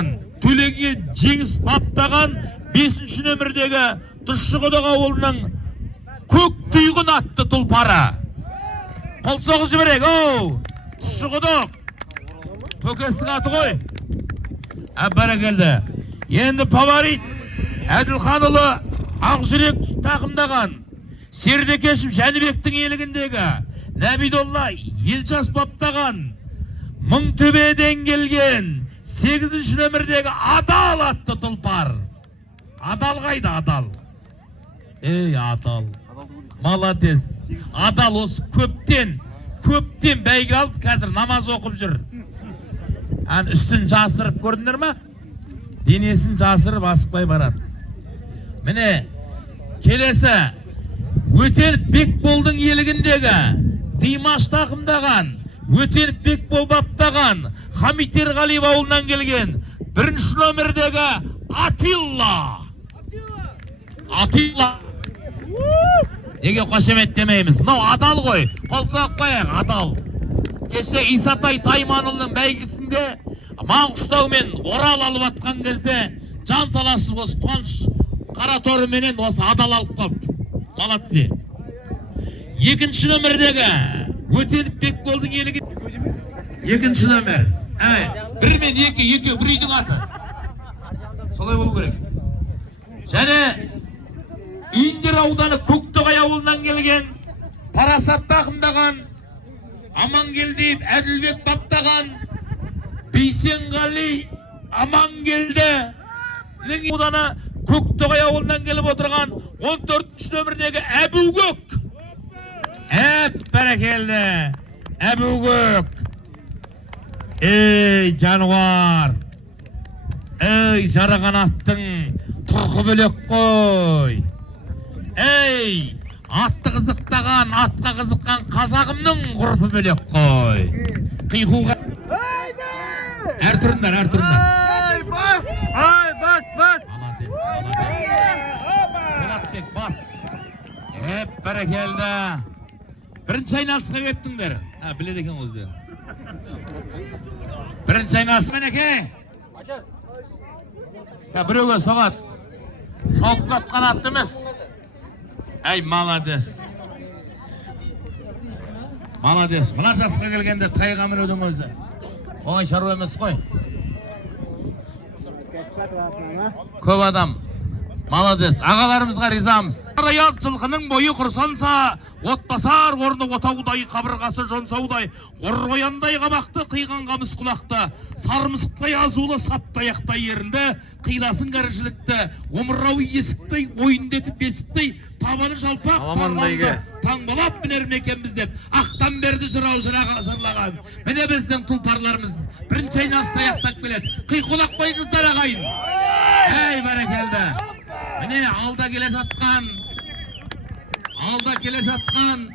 баптаған, төлеге жеңіс баптаған 5-ші нөмірдегі Тұщықұдық ауылының көк түйгін атты тұлпары. Қол соғыз жіберек, Тұщықұдық. Төкестің аты ғой. Бәрекелді. Енді фаворит Әділханұлы Ақжүрек тақымдаған Сердекешев Жәнібектің елігіндегі Нәбидолла Елжас баптаған Мыңтөбеден келген 8-ші нөмірдегі Адал атты тұлпар. Адал қайда, Адал? Адал. Молодец. Адал осы көптен бәйге алып, қазір намаз оқып жүр. Үстін жасырып көрдіңдер ма? Денесін жасырып асықпай барар. Міне, келесі Өтеніп Бекболдың елігіндегі Димаш тақымдаған, Өтеніп Бекбол баптаған Хамит Ерғалиев ауылынан келген 1-ші нөмірдегі Атилла. Неге қошемет демейміз? Мынау Адал ғой. Қол соқпайық, Адал. Кеше Исатай Тайманұлының бәйгісінде Маңғыстау мен Орал алып атқан кезде жан таласып осы Қуаныш Қараторы менен осы Адал алып қалды. Молодцы. 2-ші нөмірдегі Өтеніп Бекболдың елігі 2-ші нөмір. 1 мен 2 бір үйдің аты. Солай болу керек. Және Индер ауданы Көктоғай ауылынан келген Парасат тақымдаған Амангелдиев Әділбек баптаған Бейсенғали Амангелді ауданы Көктоғай ауылынан келіп отырған 14-ші нөмірдегі Әбугөк. Бәрекелді. Әбугөк. Жануар. Жараған аттың тұрқы бөлек қой. Атты қызықтаған, атқа қызыққан қазағымның ғұрпы бөлек қой. Қиқуға әр түріндар. Бас! Молодец. Болатбек, бас. Бәрекелді. Бірінші айналысқа кеттіңдер. Біледі екен өзді. Бірінші айналысқа мінеке. Біреуге соғат. Шауып қатқан атты емес. Молодец. Мына жасқа келгенде тайға мінудің өзі. Оңай шаруа емес қой. Көп адам. Молодец. Ағаларымызға ризамыз. Аяз жылқының бойы құрсанса, отбасар орны отаудай, қабырғасы жонсаудай, қорғояндай қабақты, қиған қамыс құлақты, сарымысықтай азулы саптаяқтай ерінді, қиласын кәрішілікті, омырауы есіктай, ойындеті бесіктей, табаны жалпақ тарғанды, таңбалап мінер мекенбіз деп, ақтан берді жырау жырлаған. Міне біздің тұлпарларымыз бірінші айналыста аяқтап келеді. Қиқолақ қой қыздар ағайын. Бәрекелді. Міне алда келе жатқан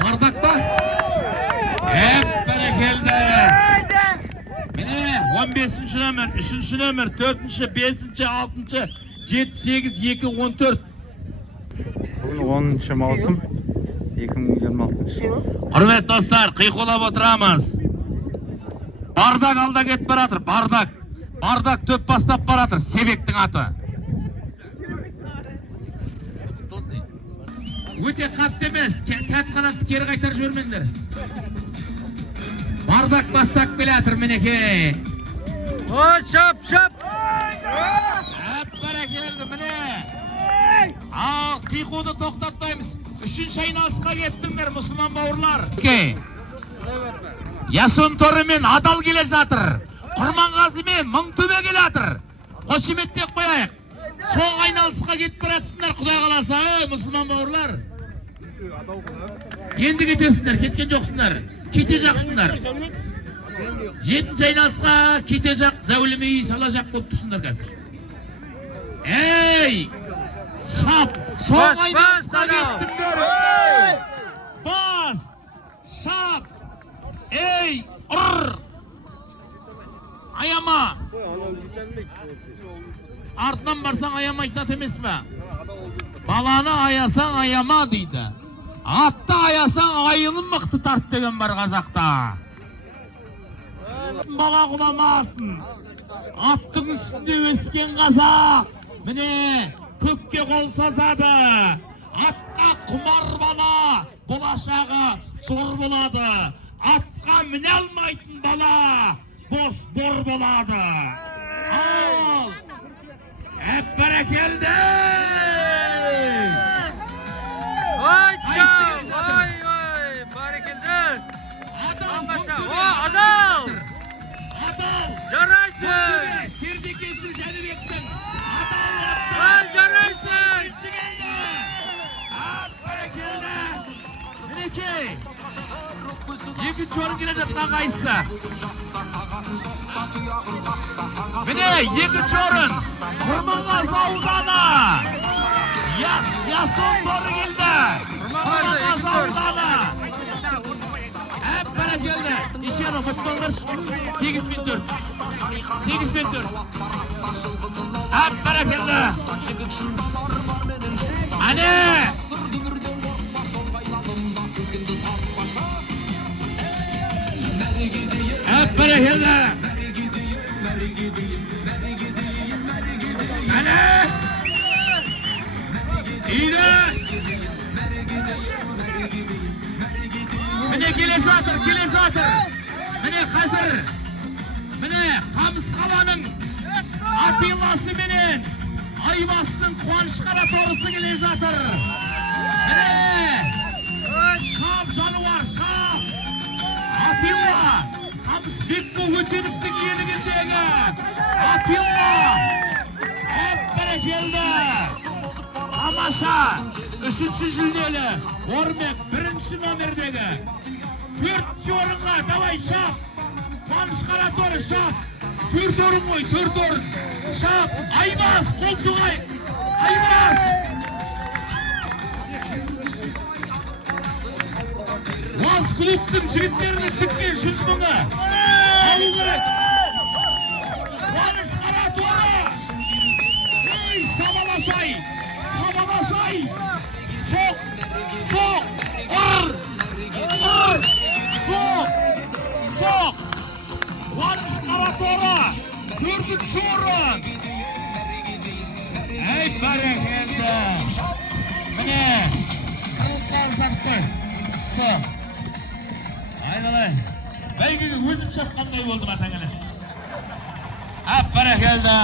бардақ ба? Бәрекелді. Міне 15-ші нөмір, 3-ші нөмір, 4-ші, 5-ші, 6-ші, 7, 8, 2, 14. Бүгін 10-ші маусым 2026 жыл. Құрмет достар, қиқолап отырамыз. Бардақ алда кетіп баратыр, бардақ төп бастап баратыр, Себектің аты. Өте қатты емес, кәт қанатты кері қайтар жөрмеңдер. Бардақ бастап келатыр мінеке. Шап! Бәрекелді міне. Қиқуды тоқтатпаймыз. 3-ші айналысқа кеттіңдер, мұсылман бауырлар. Ясын торы мен Адал келе жатыр. Құрманғазы мен Мыңтөбе келе жатыр. Қошеметтеп қояйық. Соң айналысқа кетіп баратсыңдар, Құдай қаласа, мұсылман бауырлар. Енді кетесіңдер, кеткен жоқсыңдар. Кете жақсыңдар. 7-ші айналысқа кете жақ, зәулімей сала жақ болып тұрсыңдар қазір. Шап! Соң айналысқа кеттіңдер. Бас! Шап! Ұр! Аяма! Артынан барсаң аямайтын ат емес пе? Баланы аясаң аяма дейді. Атты аясаң айылын мықты тарт деген бар қазақта. Bala kulamasın. Attın üstünde ösken kazak. Mine kökke kol sazadı. Atka kumar bala. Bulaşağı zor buladı. Atka mine almaydın bala. Boz bor buladı. Al. Hep berekelde. Vay çap. Vay vay. Barekelde. Anlaşa. O adam. Adal. Jaraysın. Sirdik yeşil seni bektim. Adal. Vay jaraysın. İçi geldi. Hep berekelde. Mineki. Yeki çorun gelecek kakaysa. Mine yeki çorun. Kurmanga zavdana. Ya son doğru geldi. Kurmanga zavdana. Hep berekelde. İş yanı mutlular. 8 bin tür. 8 bin tür. Hep berekelde. Anne. Hep berekelde. Anne. İyi de. Mine gele zatır. Mine hazır. Mine Kamıskalanın Atillası menen Ayvasının Kuanışkara torusu gele zatır. Mine şap canıvar şap. Atilla Kamısbek bu hütünüptük yenigindegi Atilla. Hep berekelde. Amaşa 3. jildeli Hormek 1. nomerdegi 4. orunga davay şap. Kuanışkara toru şap. 4 orun koy 4 orun. Şap. Ayvaz kol suğay. Ayvaz. Vaz kulüptün jigitlerini tıkken 100 mıngı. Alın gerek. Kuanışkara toru. Ey sabalasay. Sabalasay. Sok. Sok. Ur. Ur. Sok. Sok. Kuanışkara toru. 4. orun. Ey berekelde. Mine. Kırıklar saktı. Sok. Aynen. Belki özüm çapkanday oldum atangana. Hep berekelde.